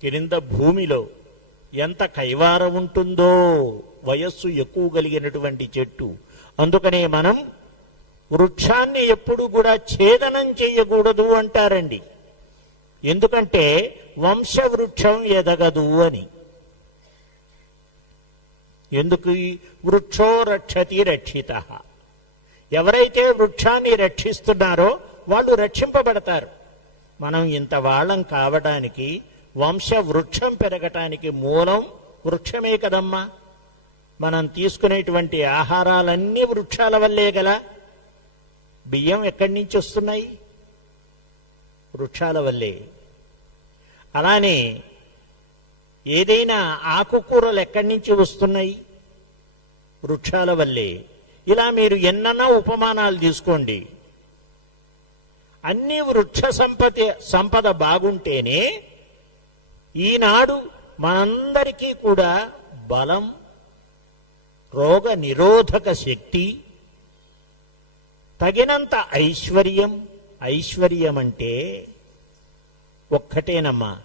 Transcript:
క్రింద భూమిలో ఎంత కైవారం ఉంటుందో వయస్సు ఎక్కువ కలిగినటువంటి చెట్టు. అందుకనే మనం వృక్షాన్ని ఎప్పుడు కూడా ఛేదనం చేయకూడదు అంటారండి. ఎందుకంటే వంశవృక్షం ఎదగదు అని. ఎందుకు? వృక్షో రక్షతి రక్షిత. ఎవరైతే వృక్షాన్ని రక్షిస్తున్నారో వాళ్ళు రక్షింపబడతారు. మనం ఇంత వాళ్ళం కావడానికి, వంశ వృక్షం పెరగటానికి మూలం వృక్షమే కదమ్మా. మనం తీసుకునేటువంటి ఆహారాలన్నీ వృక్షాల వల్లే గల. బియ్యం ఎక్కడి నుంచి వస్తున్నాయి? వృక్షాల వల్లే. అలానే ఏదైనా ఆకుకూరలు ఎక్కడి నుంచి వస్తున్నాయి? వృక్షాల వల్లే. ఇలా మీరు ఎన్నన్నా ఉపమానాలు తీసుకోండి. అన్ని వృక్ష సంపద బాగుంటేనే ఈనాడు మనందరికీ కూడా బలం, రోగ నిరోధక శక్తి, తగినంత ఐశ్వర్యం. ఐశ్వర్యం అంటే ఒక్కటేనమ్మా,